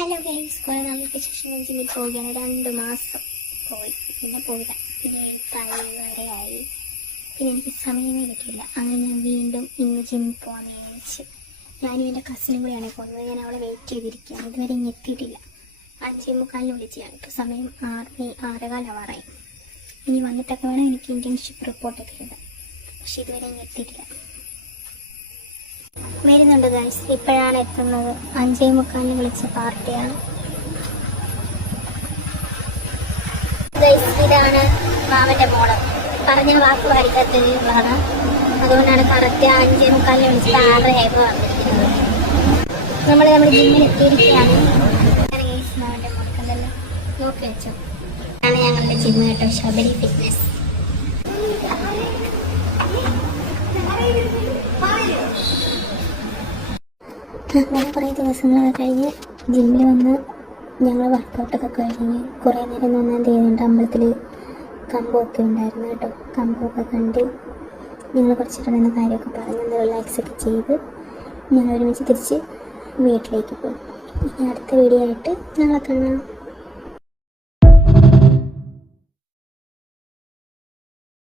Hello guys, കുറേ നാൾക്ക് ശേഷം ഞാൻ ജിമ്മിൽ പോവുകയാണ്. 2 മാസം പോയി, പിന്നെ പോയില്ല. പിന്നെ വരെയായി, പിന്നെ എനിക്ക് സമയമേ കിട്ടിയില്ല. അങ്ങനെ ഞാൻ വീണ്ടും ഇന്ന് ജിമ്മിൽ പോകാൻ വിചാരിച്ച് ഞാനും എൻ്റെ കസിനും കൂടെയാണ് പോകുന്നത്. ഞാൻ അവളെ വെയിറ്റ് ചെയ്തിരിക്കുകയാണ്. ഇതുവരെ ഇനി എത്തിയിട്ടില്ല. 5:45 വിളിച്ചാണ്. ഇപ്പോൾ സമയം 6:15 ഇനി വന്നിട്ടൊക്കെ വേണം എനിക്ക് ഇൻറ്റേൺഷിപ്പ് റിപ്പോർട്ടൊക്കെ എഴുതാൻ. പക്ഷെ ഇതുവരെ ഇനി എത്തിയിട്ടില്ല. വരുന്നുണ്ട് ഗൈസ്, ഇപ്പോഴാണ് എത്തുന്നത്. 5:45 വിളിച്ച പാർട്ടിയാണ് ഗൈസ്. ഇതാണ് മാമൻ്റെ മോള്. പറഞ്ഞ വാക്ക് പാലിക്കാത്തതാണ്. അതുകൊണ്ടാണ് കറക്റ്റ് 5:45 വിളിച്ചിട്ട് 6:30 വന്നിരിക്കുന്നത്. നമ്മുടെ ജിമ്മിൽ എത്തിയിരിക്കുകയാണ് ഗൈസ്. മാമൻ്റെ മോൾക്കല്ലല്ലോ, നോക്കി വെച്ചോ. ആണ് ഞങ്ങളുടെ ജിമ്മ് കേട്ടോ, ശബരി ഫിറ്റ്നസ്. അങ്ങനെ കുറേ ദിവസങ്ങളൊക്കെ കഴിഞ്ഞ് ജിമ്മിൽ വന്ന് ഞങ്ങൾ വർക്കൗട്ടൊക്കെ കഴിഞ്ഞ് കുറേ നേരം ഒന്നാം തീയതി അമ്പലത്തിൽ കമ്പമൊക്കെ ഉണ്ടായിരുന്നു കേട്ടോ. കമ്പമൊക്കെ കണ്ട് ഞങ്ങൾ കുറച്ചിട്ട് നിന്ന് കാര്യമൊക്കെ പറഞ്ഞ് റിലാക്സൊക്കെ ചെയ്ത് ഞങ്ങൾ ഒരുമിച്ച് തിരിച്ച് വീട്ടിലേക്ക് പോകും. ഇനി അടുത്ത വീഡിയോ ആയിട്ട് ഞങ്ങളെ കാണാം.